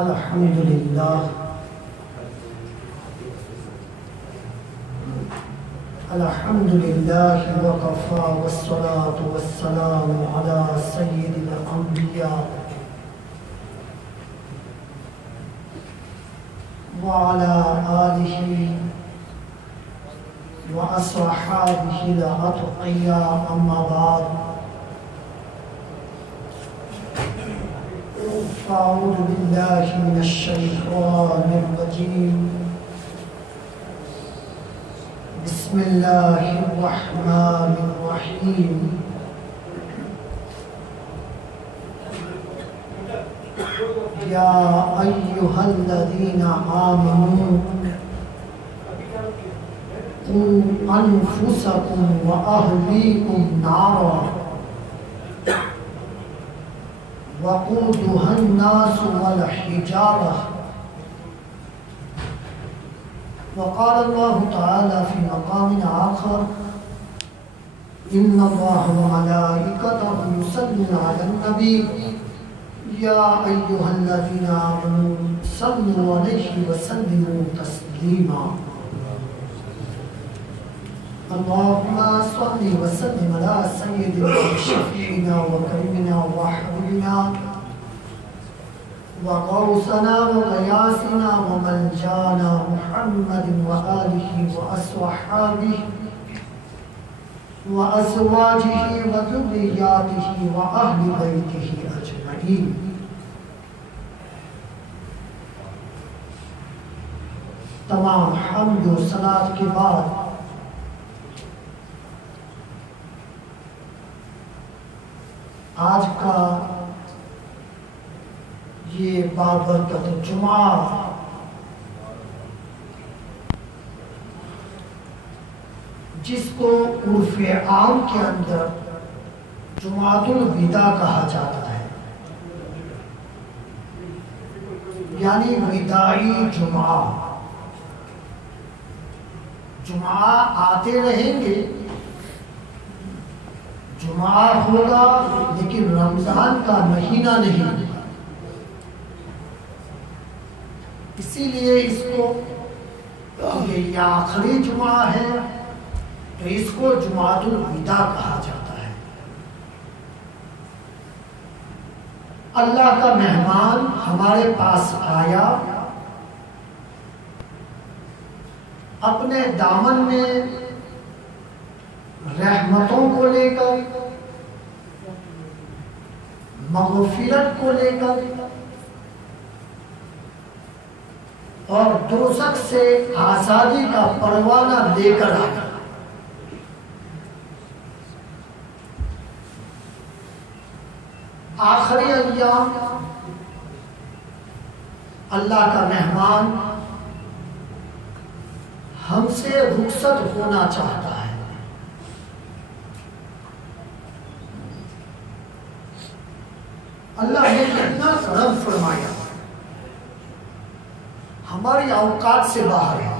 الحمد للہ الحمد للہ وکفا والصلاة والسلام علی سید الانبیاء وعلى آلہ واصحابہ الاتقیاء اما بعد فاعوذ باللہ من الشیطان الرجیم بسم اللہ الرحمن الرحیم یا ایہا الذین آمنوا قوا انفسکم واہلیکم نارا وقودها الناس والحجارة وقال الله تعالى في مقام آخر إن الله وملائكته يصلون على النبي يا أيها الذين آمنوا صلوا عليه وسلموا تسليما اللهم صل وسلم على سيدنا وشفيعنا وكريمنا وحبيبنا وغوثنا وغياثنا وملجانا محمد وآله وأصحابه وأزواجه وذرياته وأهل بيته أجمعين تمام حمد و صلاة کے بعد آج کا یہ بابرکت جمعہ جس کو عرف عام کے اندر جمعۃ الوداع کہا جاتا ہے، یعنی وداعی جمعہ آتے رہیں گے، جمعہ ہوگا لیکن رمضان کا مہینہ نہیں، اسی لیے اس کو یہ آخری جمعہ ہے تو اس کو جمعۃ الوداع کہا جاتا ہے۔ اللہ کا مہمان ہمارے پاس آیا، اپنے دامن میں رحمتوں کو لے کر، مغفرت کو لے کر اور دوزخ سے آزادی کا پروانہ لے کر آیا۔ آخری ایام اللہ کا مہمان ہم سے رخصت ہونا چاہتا ہے، اللہ نے کتنا کرم فرمایا، ہماری اوقات سے باہر ہے۔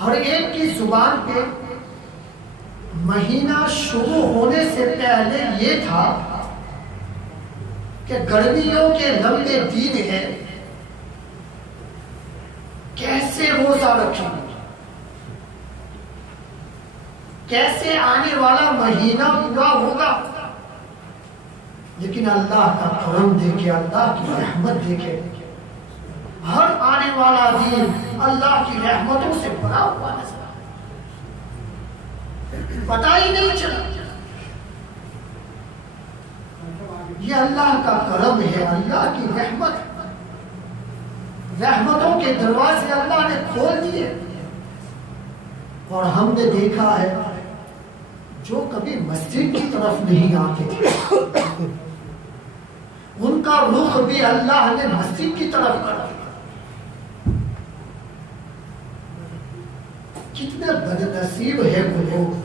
ہر ایک کی زبان پہ مہینہ شروع ہونے سے پہلے یہ تھا کہ گرمیوں کے لمبے دن ہیں، کیسے روزہ رکھیں گے، کیسے آنے والا مہینہ پورا ہوگا، لیکن اللہ کا کرم دیکھے، اللہ کی رحمت دیکھے، ہر آنے والا دن اللہ کی رحمتوں سے بھرا ہوا نظر پتہ ہی نہیں چلا۔ یہ اللہ کا کرم ہے، اللہ کی رحمت، رحمتوں کے دروازے اللہ نے کھول دیے۔ اور ہم نے دیکھا ہے جو کبھی مسجد کی طرف نہیں آتے تھے، ان کا رخ بھی اللہ نے مسجد کی طرف کر دیا۔ کتنے بد نصیب ہے وہ لوگ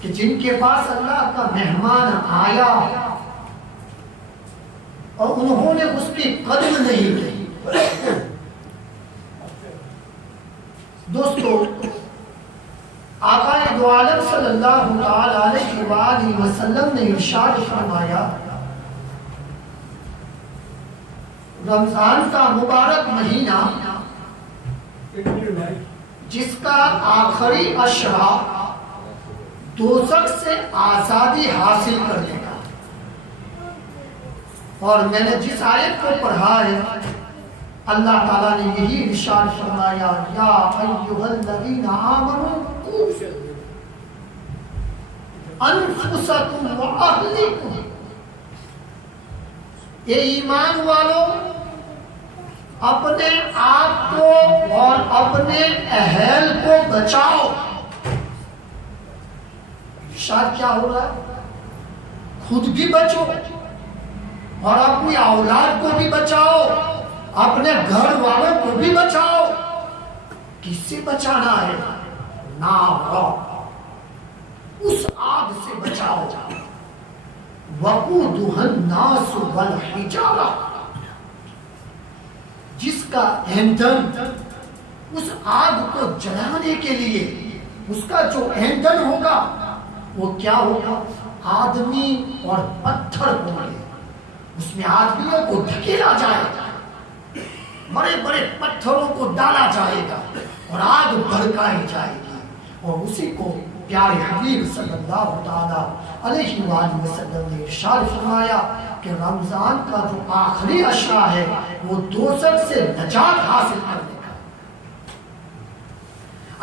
کہ جن کے پاس اللہ کا مہمان آیا اور انہوں نے اس کی قدر نہیں کی۔ دوستو، آقا دو عالم صلی اللہ علیہ وآلہ وسلم نے ارشاد فرمایا رمضان کا مبارک مہینہ جس کا آخری عشرہ دوزخ سے آزادی حاصل کرنے کا، اور میں نے جس آیت کو پڑھا ہے اللہ تعالیٰ نے یہی ارشاد فرمایا یا ایھا الذین آمنوا قوا انفسکم واہلیکم، اے ایمان والو اپنے آپ کو اور اپنے اہل کو بچاؤ۔ شاید کیا ہو رہا ہے؟ خود بھی بچو اور اپنی اولاد کو بھی بچاؤ، اپنے گھر والوں کو بھی بچاؤ۔ کس سے بچانا ہے؟ نار، اس آگ سے بچاؤ وقودها الناس والحجارہ، جس کا ایندھن اس آگ کو جلانے کے لیے اس کا جو ایندھن ہوگا وہ کیا ہوگا؟ آدمی اور پتھر ہوں گے۔ اس میں آدمیوں کو دھکیلا جائے گا، بڑے بڑے پتھروں کو ڈالا جائے گا اور آگ بھڑکائی جائے گی، اور اسی کو پیارے حبیب صلی اللہ تعالی علیہ وآلہ وسلم نے ارشاد فرمایا کہ رمضان کا جو آخری عشرہ ہے وہ دوزخ سے نجات حاصل کرنے کا۔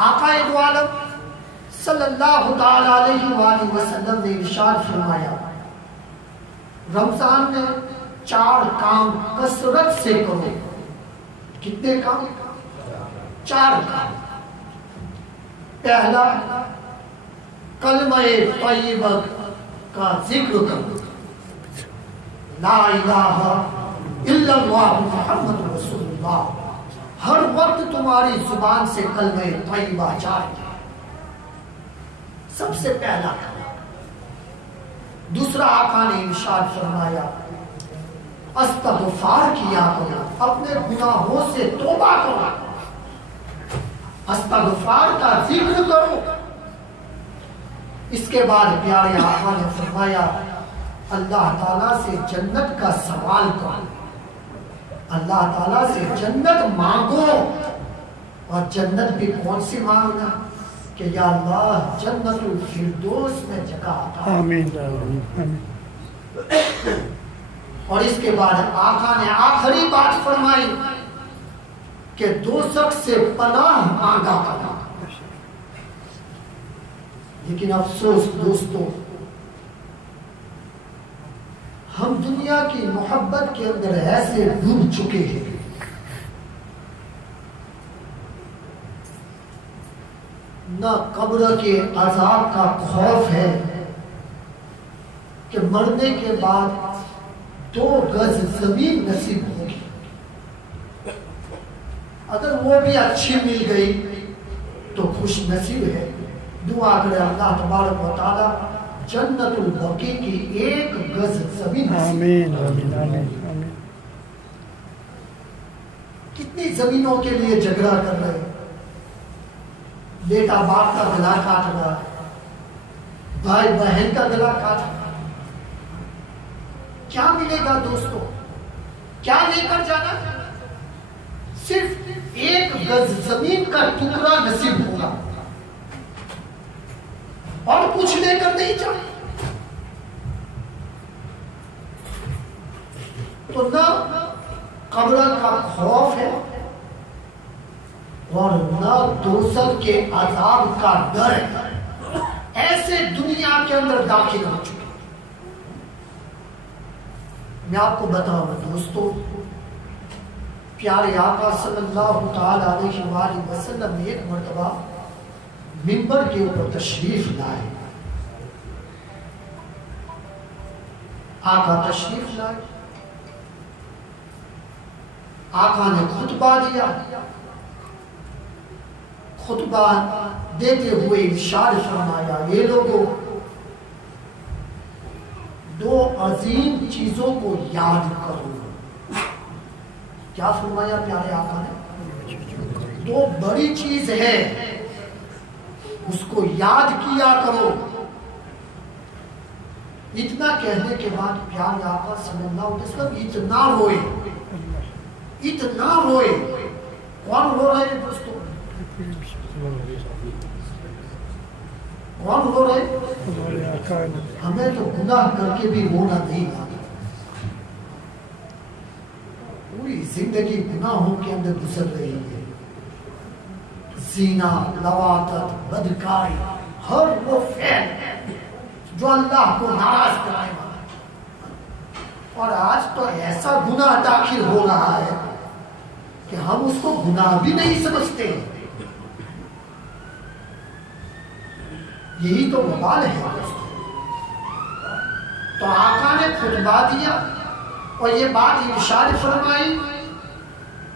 آقا دو عالم صلی اللہ تعالی علیہ وآلہ وسلم نے ارشاد فرمایا رمضان میں 4 کام کثرت سے کرو۔ کتنے کام؟ 4 کام۔ پہلا، کلمہ طیبہ کا ذکر کرو، لا الہ الا اللہ محمد رسول اللہ، ہر وقت تمہاری زبان سے کلمہ طیبہ جائے۔ سب سے پہلا کام۔ دوسرا، آقا نے ارشاد فرمایا استغفار کیا کرو، اپنے گناہوں سے توبہ کرو، استغفار کا ذکر کرو۔ اس کے بعد پیارے آقا نے فرمایا اللہ تعالیٰ سے جنت کا سوال کرو، اللہ تعالیٰ سے جنت مانگو، اور جنت بھی کون سی مانگنا؟ کہ یا اللہ جنت الفردوس میں جگہ عطا۔ آمین۔ اور اس کے بعد آقا نے آخری بات فرمائی کہ دوزخ سے پناہ مانگا کرو۔ لیکن افسوس دوستو، ہم دنیا کی محبت کے اندر ایسے ڈوب چکے ہیں نہ قبر کے عذاب کا خوف ہے کہ مرنے کے بعد 2 گز زمین نصیب ہوگی، اگر وہ بھی اچھی مل گئی تو خوش نصیب ہے۔ دعا کرے اللہ تبارک و تعالی جنت البقیع کی 1 گز زمین نصیب۔ آمین آمین آمین آمین۔ کتنی زمینوں کے لیے جھگڑا کر رہے ہیں، بیٹا باپ کا گلا کاٹ رہا ہے، بھائی بہن کا گلا کاٹ رہا ہے۔ کیا ملے گا دوستو؟ کیا لے کر جانا؟ صرف 1 گز زمین کا ٹکڑا نصیب ہوگا اور کچھ لے کر نہیں جانا۔ تو نہ قبر کا خوف ہے اور نہ دوزخ کے عذاب کا ڈر ہے، ایسے دنیا کے اندر داخل ہو چکے۔ میں آپ کو بتاؤں دوستو، پیارے آقا صلی اللہ تعالی علیہ وآلہ وسلم نے ایک مرتبہ منبر کے اوپر تشریف لائے۔ آقا تشریف لائے، آقا نے خطبہ دیا۔ خطبہ دیتے ہوئے ارشاد فرمایا یہ لوگوں 2 عظیم چیزوں کو یاد کرو۔ کیا فرمایا پیارے آقا نے؟ 2 بڑی چیز ہے اس کو یاد کیا کرو. اتنا کہنے کے بعد پیارے آقا صلی اللہ علیہ وسلم اتنا روئے, اتنا روئے. کون رو رہے ہیں دوستوں؟ کون رو رہے؟ ہمیں تو گناہ کر کے بھی رونا نہیں آتا. پوری زندگی گناہوں کے اندر گزر رہی ہے. زنا, لواطت, بدکاری, ہر وہ فعل جو اللہ کو ناراض کرنے والا ہے. اور آج تو ایسا گناہ داخل ہو رہا ہے کہ ہم اس کو گناہ بھی نہیں سمجھتے. یہی تو وبال ہے. تو آقا نے خطبہ دیا اور یہ بات ارشاد فرمائی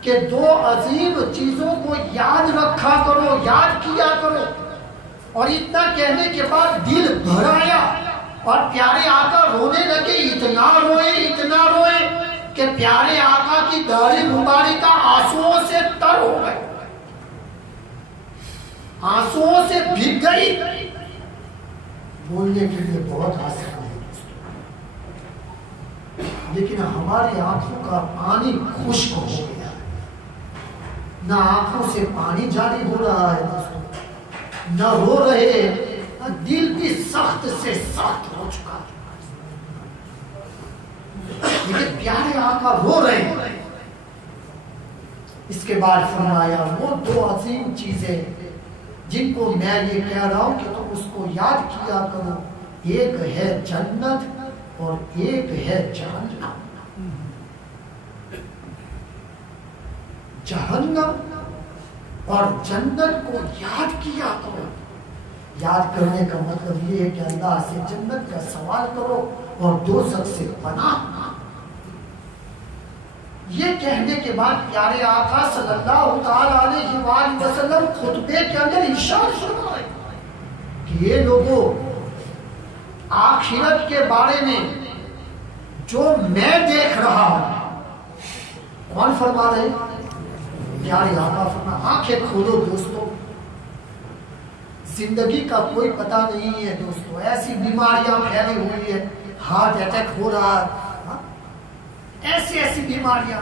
کہ دو عظیم چیزوں کو یاد رکھا کرو, یاد کیا کرو. اور اتنا کہنے کے بعد دل بھر آیا اور پیارے آقا رونے لگے. اتنا روئے, اتنا روئے کہ پیارے آقا کی داڑھی مبارکہ آنسوؤں سے تر ہو گئی, آنسوؤں سے بھیگ گئی. بولنے کے لیے بہت آسان ہے لیکن ہماری آنکھوں کا پانی خشک ہو گیا. نہ آنکھوں سے پانی جاری ہو رہا ہے دوستوں, نہ رو رہے, دل بھی سخت سے سخت ہو چکا ہے. لیکن پیارے آقا رو رہے ہیں. اس کے بعد فرمایا وہ دو عظیم چیزیں جن کو میں یہ کہہ رہا ہوں کہ تم اس کو یاد کیا کرو, ایک ہے جنت اور ایک ہے جہنم. جہنم اور جنت کو یاد کیا کرو. یاد کرنے کا مطلب یہ ہے کہ اللہ سے جنت کا سوال کرو اور دوزخ سے پناہ. یہ کہنے کے بعد پیارے آقا صلی اللہ تعالی علیہ وآلہ وسلم خطبے کے اندر ارشاد فرمائے کہ یہ لوگوں آخرت کے بارے میں جو میں دیکھ رہا ہوں. کون فرما رہے؟ پیارے آقا فرما. آنکھیں کھولو دوستو, زندگی کا کوئی پتہ نہیں ہے دوستو. ایسی بیماریاں پھیلی ہوئی ہے, ہارٹ اٹیک ہو رہا ہے, ایسی ایسی بیماریاں,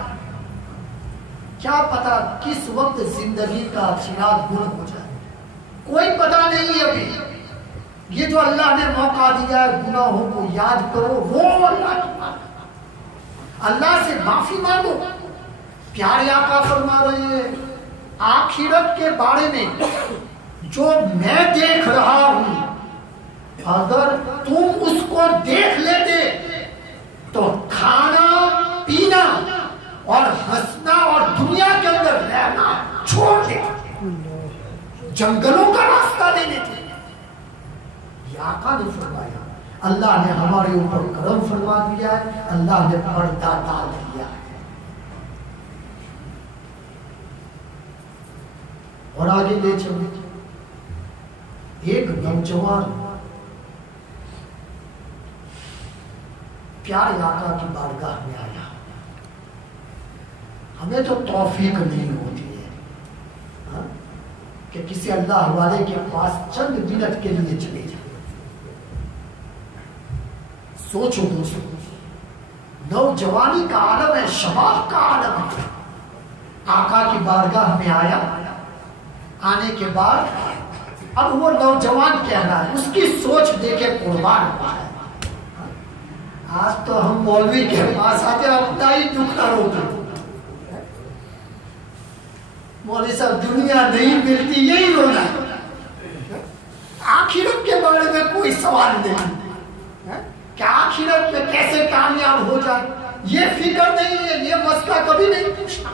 کیا پتا کس وقت زندگی کا چراغ گل ہو جائے, کوئی پتہ نہیں ہے. ابھی یہ جو اللہ نے موقع دیا ہے گناہوں کو یاد کرو, رو اللہ سے معافی مانگو. پیارے آقا فرما رہے ہیں آخرت کے بارے میں جو میں دیکھ رہا ہوں, اگر تم اس کو دیکھ لیتے تو کھانا پینا اور ہنسنا اور دنیا کے اندر رہنا چھوڑ دے, جنگلوں کا راستہ لے لیتے. یہ آقا نے فرمایا. اللہ نے ہمارے اوپر کرم فرما دیا ہے, اللہ نے پردہ ڈال دیا ہے. اور آگے لے چلے. ایک نوجوان پیارے آقا کی بارگاہ میں آیا. ہمیں تو توفیق نہیں ہوتی ہے کہ کسی اللہ والے کے پاس چند منٹ کے لیے چلے جائیں. سوچو دوستو, نوجوانی کا عالم ہے, شباب کا عالم ہے. آقا کی بارگاہ میں آیا. آنے کے بعد اب وہ نوجوان کہہ رہا ہے, اس کی سوچ دیکھے قربان ہوا ہے. آج تو ہم مولوی کے پاس آتے اپنا ہی دکھا روتے. مولوی صاحب دنیا نہیں ملتی, یہی رونا. آخرت کے بارے میں کوئی سوال نہیں کہ آخرت میں کیسے کامیاب ہو جائے, یہ فکر نہیں ہے, یہ مسئلہ کبھی نہیں پوچھنا.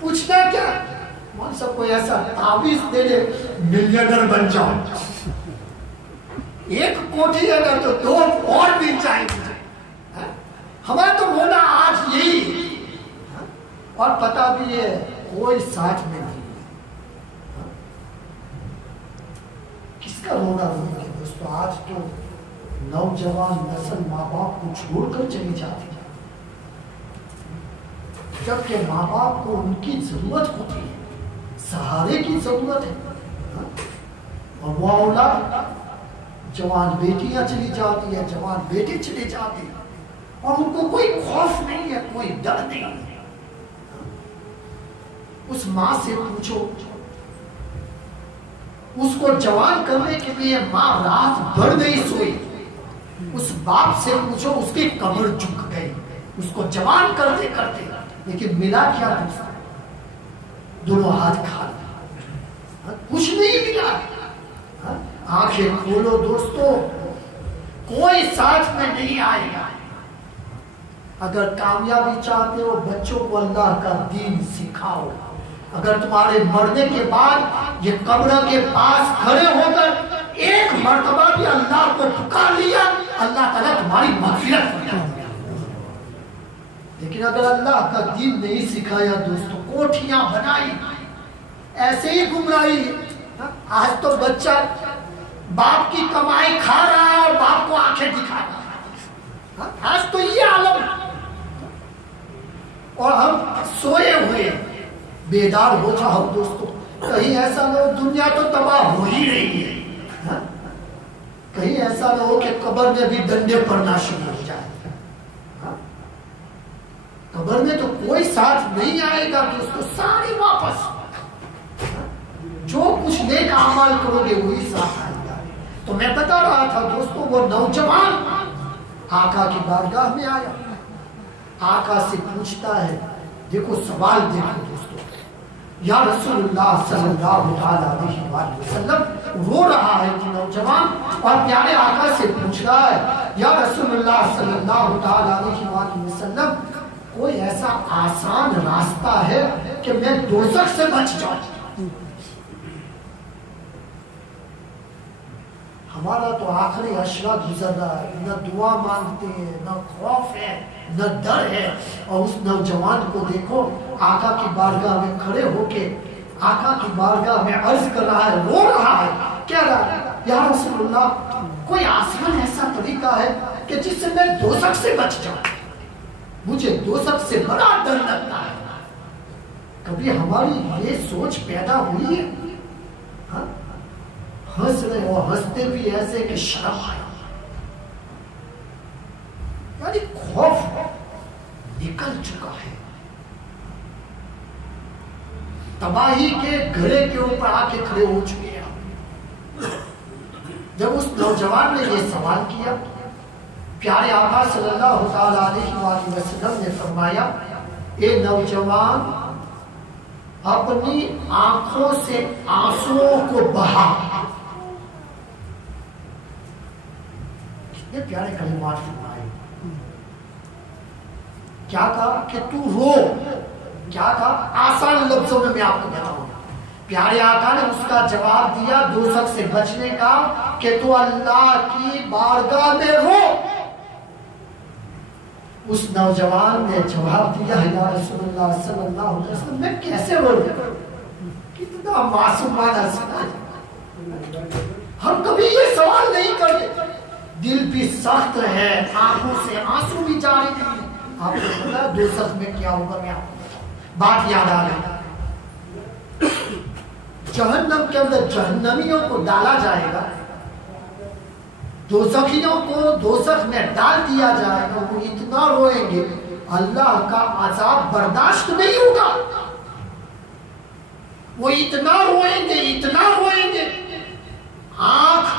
پوچھنا کیا, مولوی صاحب کوئی ایسا تعویذ دے دے ملینر بن جاؤ, ایک کوٹھی اگر تو دو اور بھی چاہیں گے. ہمارا تو رونا آج یہی, اور پتہ بھی ہے کوئی ساتھ میں نہیں. کس کا رونا رونا ہے دوستو؟ آج تو نوجوان نسل ماں باپ کو چھوڑ کر چلی جاتی ہے, جبکہ ماں باپ کو ان کی ضرورت ہوتی ہے, سہارے کی ضرورت ہے. اور وہ اولاد جوان بیٹیاں چلی جاتی ہے، جوان بیٹے چلے جاتے ہیں، اور ان کو کوئی خوف نہیں ہے، کوئی ڈر نہیں ہے۔ اس ماں سے پوچھو، اس کو جوان کرنے کے لیے ماں رات بھر نہیں سوئی۔ اس باپ سے پوچھو، اس کی کمر جھک گئی اس کو جوان کرتے کرتے، لیکن ملا کیا دوست؟ دونوں ہاتھ کھا لیا، کچھ نہیں ملا۔ آنکھیں کھولو دوستو، کوئی ساتھ میں نہیں آئے گا۔ اگر کامیابی چاہتے ہو، بچوں کو اللہ کا دین سکھاؤ۔ اگر تمہارے مرنے کے بعد یہ قبر کے پاس کھڑے ہو کر ایک مرتبہ بھی اللہ کو پکار لیا، اللہ تعالیٰ تمہاری مغفرت فرما دے گا۔ لیکن اگر اللہ کا دین نہیں سکھایا دوستو، کوٹھیاں بنائی، ایسے ہی گمراہی۔ آج تو بچہ باپ کی کمائی کھا رہا ہے اور باپ کو آنکھیں دکھا رہا ہے۔ آج تو یہ عالم، اور ہم سوئے ہوئے بیدار ہو جاؤ دوستو، کہیں ایسا نہ ہو دنیا تو تباہ ہو ہی رہی ہے، کہیں ایسا نہ ہو کہ قبر میں بھی ڈنڈے پڑنا شروع ہو جائے۔ قبر میں تو کوئی ساتھ نہیں آئے گا دوستو، ساری واپس، جو کچھ نیک اعمال کرو گے وہی ساتھ آئے گا۔ تو میں بتا رہا تھا دوستو، وہ نوجوان آقا کی بارگاہ میں آیا، آقا سے پوچھتا ہے، دیکھو سوال دیکھو دوستو، یا رسول اللہ صلی اللہ علیہ وآلہ وسلم، رو رہا ہے کہ نوجوان، اور پیارے آقا سے پوچھ رہا ہے، یا رسول اللہ صلی اللہ علیہ وآلہ وسلم، کوئی ایسا آسان راستہ ہے کہ میں دوزخ سے بچ جاؤں؟ ہمارا تو آخری اشرا گزر رہا ہے، نہ دعا مانگتے ہیں، نہ خوف ہے، نہ ڈر ہے۔ اور اس نوجوان کو دیکھو، آقا کی بارگاہ میں کھڑے ہو کے آقا کی بارگاہ میں عرض کر رہا ہے، رو رہا ہے، کہہ رہا ہے، یا رسول اللہ، کوئی آسان ایسا طریقہ ہے کہ جس سے میں دوزخ سے بچ جاؤں؟ مجھے دوزخ سے بڑا ڈر لگتا ہے۔ کبھی ہماری یہ سوچ پیدا ہوئی ہے؟ ہنس رہے ہو، ہنستے بھی ایسے کہ شرم آیا، یعنی خوف نکل چکا ہے، تباہی کے گھرے کے اوپر آ کے کھڑے ہو چکے ہیں۔ جب اس نوجوان نے یہ سوال کیا، پیارے آقا صلی اللہ علیہ وآلہ وسلم نے فرمایا، اے نوجوان، اپنی آنکھوں سے آنسوؤں کو بہا۔ کتنے پیارے کلمات فرمائے۔ کیا کہا کہ تو رو، کیا کہا؟ آسان لفظوں میں آپ کو بتاؤں، پیارے آقا نے اس کا جواب دیا دوزخ سے بچنے کا کہ تو اللہ کی بارگاہ میں رو۔ اس نوجوان نے جواب دیا، یا رسول اللہ صلی اللہ علیہ وسلم، میں کیسے رو رہا؟ کتنا معصومانہ سوال۔ ہم کبھی یہ سوال نہیں کرتے، دل بھی سخت ہے، آنکھوں سے آنسو بھی جاری نہیں۔ آپ کو پتا ہے دوزخ میں کیا ہوگا؟ میں آپ کو بتاؤں، بات یاد آ گئی۔ جہنم کے اندر جہنمیوں کو ڈالا جائے گا، دوزخیوں کو دوزخ میں ڈال دیا جائے گا، وہ اتنا روئیں گے، اللہ کا عذاب برداشت نہیں ہوگا، وہ اتنا روئیں گے، اتنا روئیں گے، آنکھ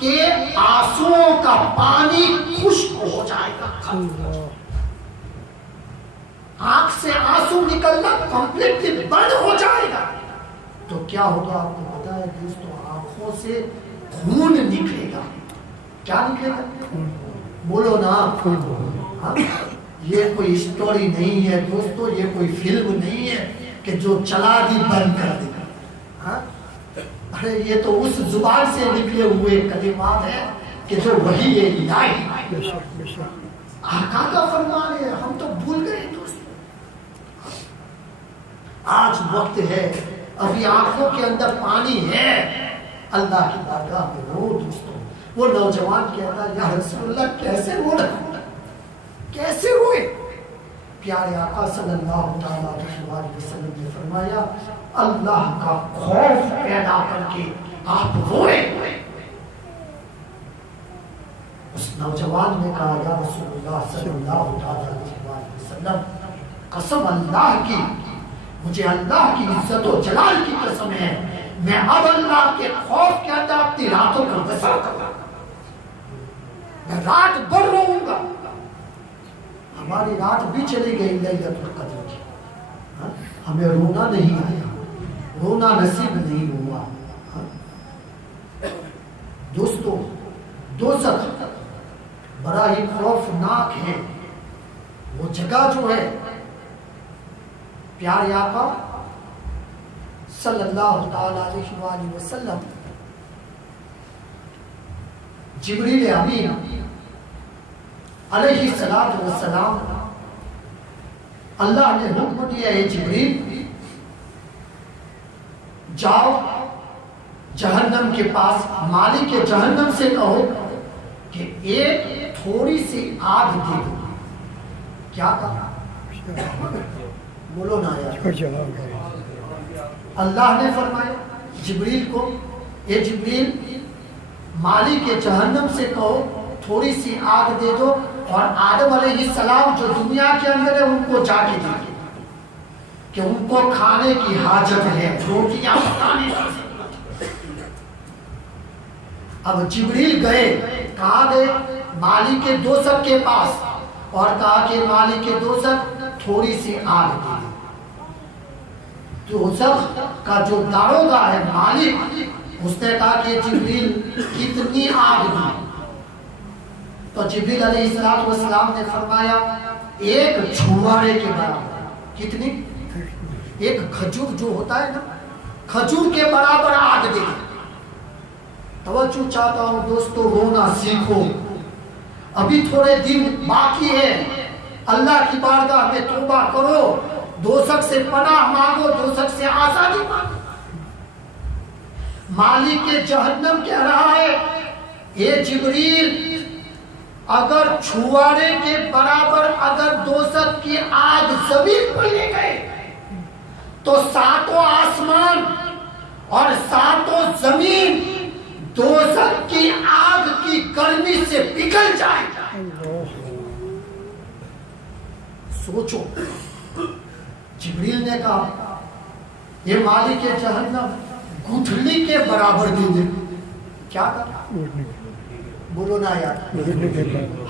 کے آنسوؤں کا پانی خشک ہو جائے گا، آنکھ سے آنسو نکلنا کمپلیٹلی بند ہو جائے گا۔ تو کیا ہوگا آپ کو پتا ہے دوستو؟ آنکھوں سے خون نکلے گا۔ کیا نکلے گا؟ بولو نا۔ یہ کوئی اسٹوری نہیں ہے دوستو، یہ کوئی فلم نہیں ہے کہ جو چلا دی بند کر دے گا۔ ارے یہ تو اس زبان سے نکلے ہوئے کلمات ہیں کہ جو وحی الہی، آقا کا فرمان ہے، ہم تو بھول گئے دوستو۔ آج وقت ہے، ابھی آنکھوں کے اندر پانی ہے، اللہ کی بارگاہ میں رو دوستو۔ وہ نوجوان کہتا ہے، یا رسول اللہ کیسے رو رہے، کیسے روئے؟ پیارے آقا صلی اللہ علیہ وسلم نے فرمایا، اللہ کا خوف پیدا کر کے آپ روئے. اس نوجوان نے کہا یا رسول اللہ صلی اللہ علیہ وسلم قسم اللہ کی, مجھے اللہ کی عزت و جلال کی قسم ہے, میں اب اللہ کے خوف کے اندر اپنی راتوں کا بسر کروں, میں رات بھر رہوں گا. ہماری رات بھی چلی گئی لیلۃ القدر کی, ہمیں رونا نہیں آیا, رونا نصیب نہیں ہوا. دوستو دوزخ بڑا ہی خوفناک ہے. وہ جگہ جو ہے پیارے آقا صلی اللہ تعالی علیہ وآلہ وسلم جبریل امین علیہ السلام اللہ نے حکم دیا ہے جبریل جاؤ جہنم کے پاس, مالک جہنم سے کہو کہ ایک تھوڑی سی آگ دے دو. کیا کہا؟ بولو نا یار. اللہ نے فرمایا جبریل کو, اے جبریل مالک جہنم سے کہو تھوڑی سی آگ دے دو, اور آدم علیہ السلام جو دنیا کے اندر ہے ان کو جا کے دے کہ ان کو کھانے کی حاجت ہے, روٹیاں پکانے کی. اب جبریل گئے, کہاں گئے؟ مالک دوزخ کے پاس, اور کہا کہ مالک دوزخ تھوڑی سی آگ دے دو. دوزخ کا جو داروغہ ہے مالک, اس نے کہا کہ جبریل کتنی آگ دی؟ تو جبریل علیہ السلام نے فرمایا ایک چھوارے کے برابر. کتنی؟ ایک کھجور جو ہوتا ہے نا, کھجور کے برابر آگ دے. توجہ چاہتا ہوں دوستو, رونا سیکھو, ابھی تھوڑے دن باقی ہے. اللہ کی بارگاہ میں توبہ کرو, دوزخ سے پناہ مانگو, دوزخ سے آزادی مانگو. مالک جہنم کہہ رہا ہے اے جبریل اگر چھوارے کے برابر اگر دوزخ کی آگ زمین پر لے گئے تو ساتوں آسمان اور ساتوں زمین دوزخ کی آگ کی گرمی سے پگھل جائے گا. سوچو, جبریل نے کہا یہ مالک جہنم گٹھلی کے برابر دے دے. کیا کہا؟ بولو نا یار.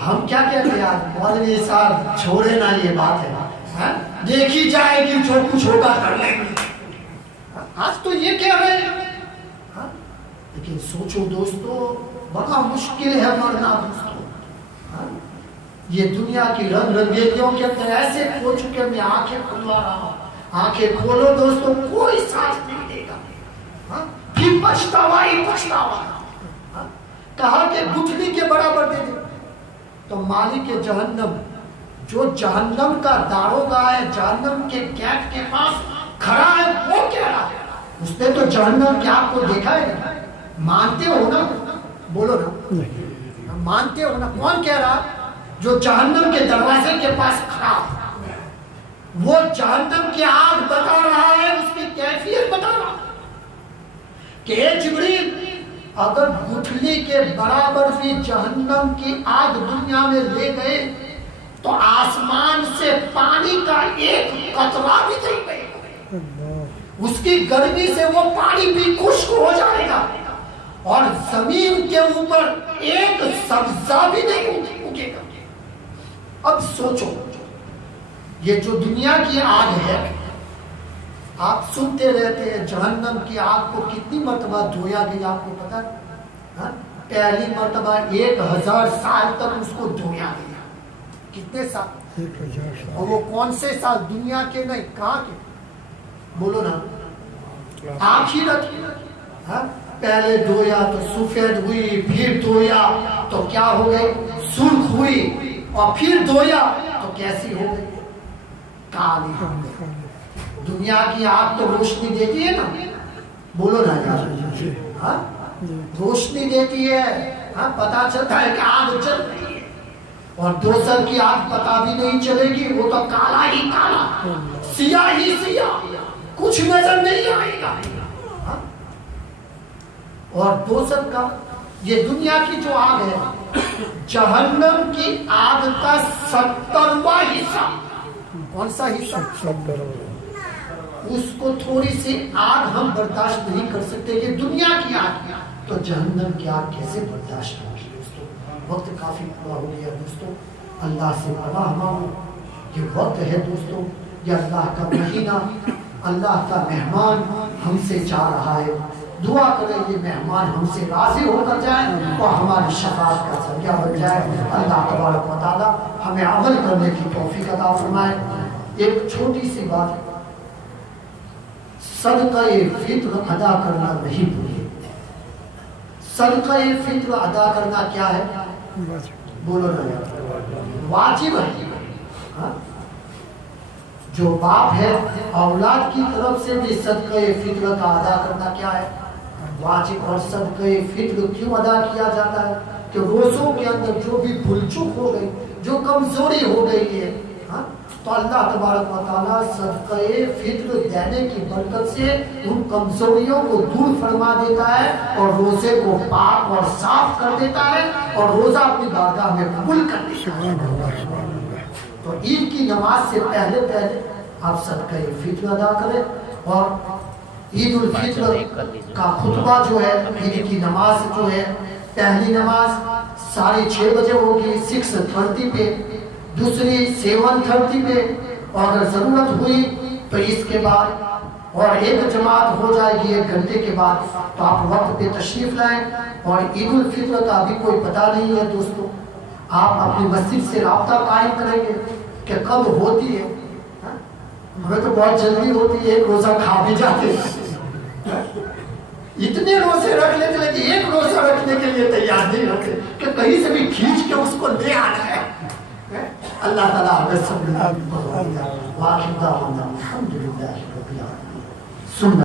ہم کیا کہتے ہیں یار, مولوی صاحب چھوڑے نا یہ بات ہے, دیکھی جائے گی جو کچھ ہوگا کر لیں گے. آج تو یہ کہہ رہے ہیں, لیکن سوچو دوستو بڑا مشکل ہے مرنا. دوستو یہ دنیا کی رنگ رنگیلیوں کے اندر ایسے کھو چکے, میں آنکھیں کھلوا رہا ہوں, آنکھیں کھولو دوستو, کوئی ساتھ نہیں دے گا. پھر پچھتاوا ہی پچھتاوا. کہا کہ گٹھلی کے برابر دے دے. تو مالک جہنم جو جہنم کا داروغہ ہے, جہنم کے گیٹ کے پاس کھڑا ہے, وہ کہہ رہا ہے, اس نے تو جہنم کے آپ کو دیکھا ہے, مانتے ہو نا؟ بولو نا, مانتے ہو نا؟ کون کہہ رہا؟ جو جہنم کے دروازے کے پاس کھڑا, وہ جہنم کی آگ بتا رہا ہے, اس کی کیفیت بتا رہا کہ اے جبریل اگر گٹھلی کے برابر بھی جہنم کی آگ دنیا میں لے گئے تو آسمان سے پانی کا ایک قطرہ بھی نہیں بہے گا, اس کی گرمی سے وہ پانی بھی خشک ہو جائے گا, اور زمین کے اوپر ایک سبزہ بھی نہیں اگے گا. اب سوچو, یہ جو دنیا کی آگ ہے, آپ سنتے رہتے ہیں جہنم کی آگ کو کتنی مرتبہ دھویا گیا, آپ کو پتا ہے؟ پہلی مرتبہ 1000 سال تک اس کو دھویا گیا. کتنے سال؟ اور وہ کون سے سال؟ دنیا کے نہیں, کہاں کے؟ بولو نا. آخرت. پہلے دھویا تو سفید ہوئی, پھر دھویا تو کیا ہو گئی؟ سرخ ہوئی, اور پھر دھویا تو کیسی ہو گئی؟ کالی ہو گئی. دنیا کی آگ تو روشنی دیتی ہے نا, بولو نا یار, روشنی دیتی ہے, پتا چلتا ہے کہ آگ جل رہی ہے. اور دوزخ کی آگ پتا بھی نہیں چلے گی, وہ تو کالا ہی کالا, سیاہ ہی سیاہ, کچھ نظر نہیں آئے گا. اور دوزخ کا یہ دنیا کی جو آگ ہے، جہنم کی آگ کا 70واں حصہ، کون سا حصہ؟ اس کو تھوڑی سی آگ ہم برداشت نہیں کر سکتے، یہ دنیا کی آگ، تو جہنم کی آگ کیسے برداشت ہوگی دوستو؟ وقت کافی پورا ہو گیا دوستو، اللہ سے پناہ مانگو، یہ وقت ہے دوستو، یہ اللہ کا مہینہ، اللہ کا مہمان ہم سے جا رہا ہے، دعا کریں یہ مہمان ہم سے راضی ہو کر جائے اور ہماری شفاعت کا ذریعہ بن جائے۔ اللہ تبارک و تعالی ہمیں عمل کرنے کی توفیق عطا فرمائے۔ ایک چھوٹی سی بات، صدقہ فطر ادا کرنا نہیں بھولے۔ صدقہ فطر ادا کرنا کیا ہے؟ بولو نا، واجب ہے۔ ہاں؟ جو باپ ہے اولاد کی طرف سے بھی صدقہ فطر کا ادا کرنا کیا ہے؟ واجب۔ اور صدقہ فطر کیوں ادا کیا جاتا ہے؟ کہ روزوں کے اندر جو بھی بھول چوک ہو گئی، جو کمزوری ہو گئی ہے، ہاں؟ تو اللہ تبارک و تعالیٰ صدقہ فطر دینے کی برکت سے ان کمزوریوں کو دور فرما دیتا ہے اور روزے کو پاک اور صاف کر دیتا ہے اور روزہ اپنی بارگاہ میں قبول کر دیتا ہے۔ تو عید کی نماز سے پہلے آپ صدقہ فطر ادا کریں، اور عید الفطر کا خطبہ جو ہے، عید کی نماز جو ہے، پہلی نماز 6:30 بجے ہوگی 6:30 پہ، دوسری 7:30 پہ، اور اگر ضرورت ہوئی تو اس کے بعد اور ایک جماعت ہو جائے گی 1 گھنٹے کے بعد، تو آپ وقت پہ تشریف لائیں۔ اور عید الفطر کا بھی کوئی پتہ نہیں ہے دوستو، آپ اپنی مسجد سے رابطہ قائم کریں گے کہ کب ہوتی ہے۔ ہمیں تو بہت جلدی ہوتی ہے، 1 روزہ کھا بھی جاتے ہیں، اتنے روزے رکھ لیتے لیکن 1 روزہ رکھنے کے لیے تیار نہیں رہتے کہ کہیں سے بھی کھینچ کے اس کو لے آنا ہے۔ اللہ تعالیٰ ہمیں سب